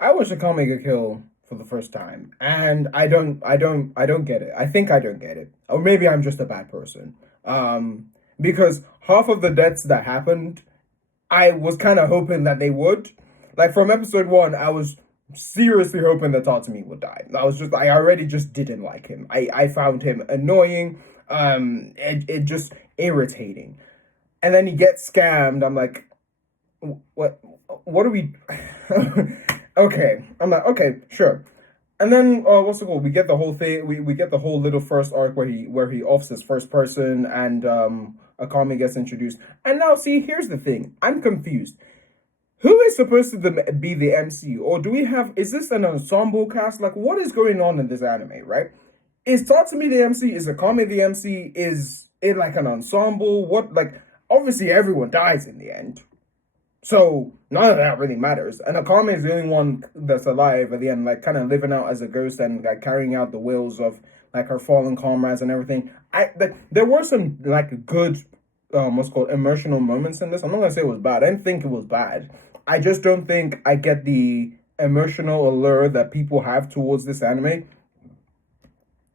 I watched Akama get killed for the first time, and I don't get it. I think I don't get it, or maybe I'm just a bad person. Because half of the deaths that happened, I was kind of hoping that they would. Like from episode one, I was seriously hoping that Tatsumi would die. I already just didn't like him. I found him annoying. It just irritating. And then he gets scammed. I'm like, what what are we okay, I'm like, okay, sure. And then what's it called, we get the whole thing, we get the whole little first arc where he offs his first person, and Akami gets introduced. And now see, here's the thing, I'm confused. Who is supposed to be the MC, or do we have, is this an ensemble cast? Like, what is going on in this anime, right? Is Tatsumi the MC, is Akami the MC, is it like an ensemble? What, like, obviously everyone dies in the end, so none of that really matters. And Akame is the only one that's alive at the end, like kind of living out as a ghost and like carrying out the wills of like her fallen comrades and everything. I like there were some like good what's called emotional moments in this. I'm not gonna say it was bad. I didn't think it was bad. I just don't think I get the emotional allure that people have towards this anime,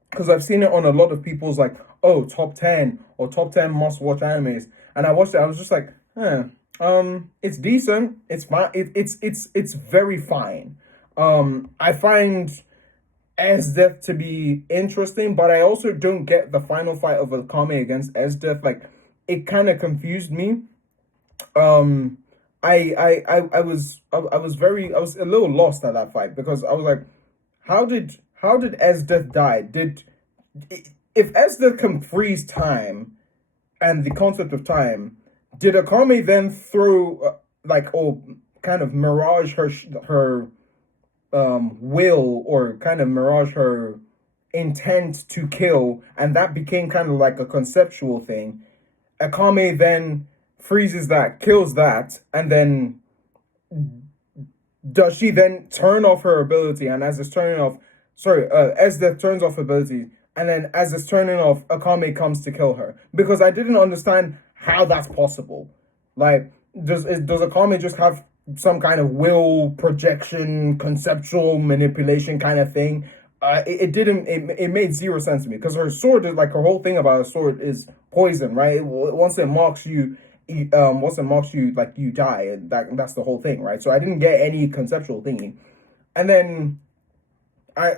because I've seen it on a lot of people's like, oh, top 10 or top 10 must watch animes. And I watched it, I was just like, it's decent. It's fine. It's very fine. I find Death to be interesting, but I also don't get the final fight of Akame against Death. Like, it kind of confused me. Um, I was a little lost at that fight, because I was like, how did Death die? If Death can freeze time and the concept of time, did Akame then throw like, or kind of mirage her will, or kind of mirage her intent to kill, and that became kind of like a conceptual thing? Akame then freezes that, kills that, and then does she then turn off her ability? And as it's turning off, sorry, as Death turns off ability, and then as it's turning off, Akame comes to kill her. Because I didn't understand how that's possible. Like, does Akame just have some kind of will projection, conceptual manipulation kind of thing? It didn't. It made zero sense to me, because her sword is like, her whole thing about her sword is poison, right? Once it marks you, like, you die. That's the whole thing, right? So I didn't get any conceptual thinking. And then I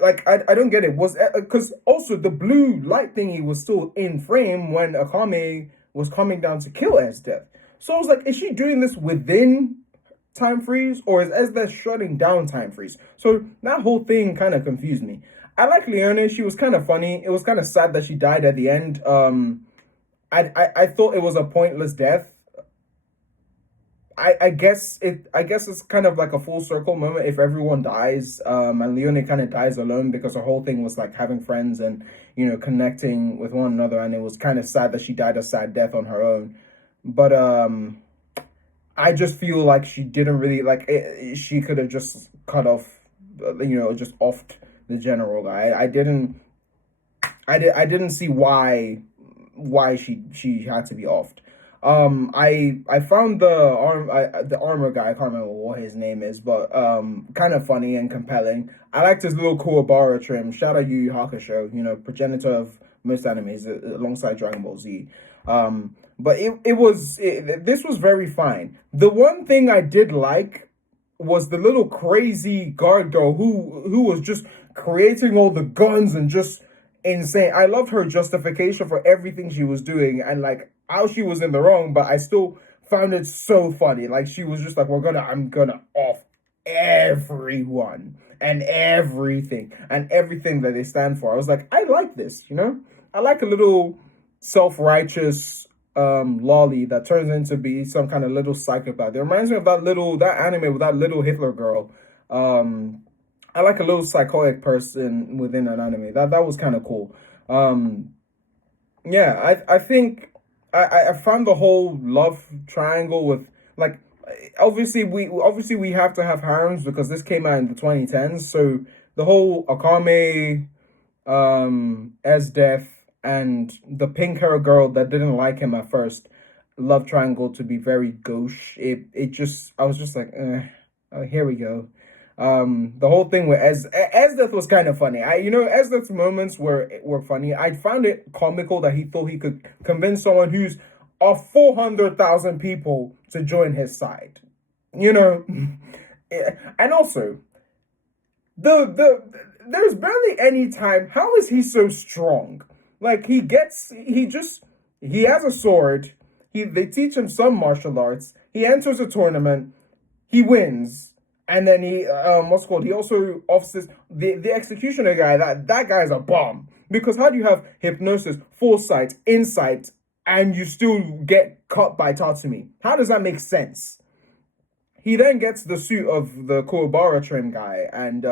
don't get it. Was because also the blue light thingy was still in frame when Akame was coming down to kill Death. So I was like, is she doing this within time freeze, or is Esdeath shutting down time freeze? So that whole thing kind of confused me. I like Leone. She was kind of funny. It was kind of sad that she died at the end. I thought it was a pointless death. I guess it's kind of like a full circle moment if everyone dies, and Leone kind of dies alone, because her whole thing was like having friends and, connecting with one another, and it was kind of sad that she died a sad death on her own. But I just feel like she didn't really like it, she could have just cut off, just offed the general guy. I didn't see why she had to be offed. I found the armor guy. I can't remember what his name is, but kind of funny and compelling. I liked his little Kuwabara trim. Shout out Yu Yu Hakusho, progenitor of most animes, alongside Dragon Ball Z. But this was very fine. The one thing I did like was the little crazy guard girl who was just creating all the guns and just insane. I loved her justification for everything she was doing, and like how she was in the wrong, but I still found it so funny. Like, she was just like, I'm gonna off everyone and everything that they stand for. I was like, I like this. I like a little self-righteous lolly that turns into be some kind of little psychopath. It reminds me of that anime with that little Hitler girl. I like a little psychotic person within an anime. That was kind of cool. Yeah, I think I found the whole love triangle with, like, obviously we have to have harems because this came out in the 2010s. So the whole Akame, Death, and the pink hair girl that didn't like him at first, love triangle to be very gauche. It just, I was just like, oh, here we go. The whole thing with Esdeath was kind of funny. Esdeath's moments were funny. I found it comical that he thought he could convince someone who's of 400,000 people to join his side. You know, and also there's barely any time. How is he so strong? Like he has a sword. They teach him some martial arts. He enters a tournament. He wins, and then what's it called? He also offsets the executioner guy. That guy is a bomb, because how do you have hypnosis, foresight, insight, and you still get cut by Tatsumi? How does that make sense? He then gets the suit of the Kuwabara trim guy, and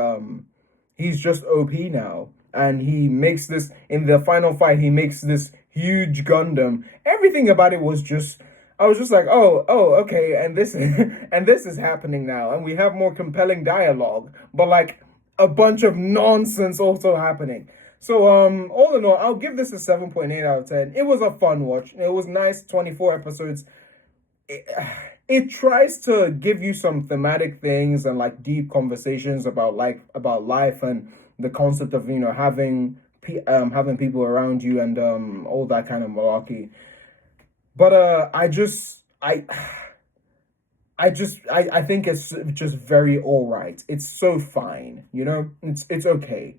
he's just OP now. And he makes this in the final fight. He makes this huge Gundam. Everything about it was just. I was just like, okay, and this and this is happening now, and we have more compelling dialogue, but like a bunch of nonsense also happening. So all in all, I'll give this a 7.8 out of 10. It was a fun watch. It was nice. 24 episodes. It tries to give you some thematic things and like deep conversations about life and the concept of having people around you and all that kind of malarkey. But I think it's just very all right. It's so fine, It's okay.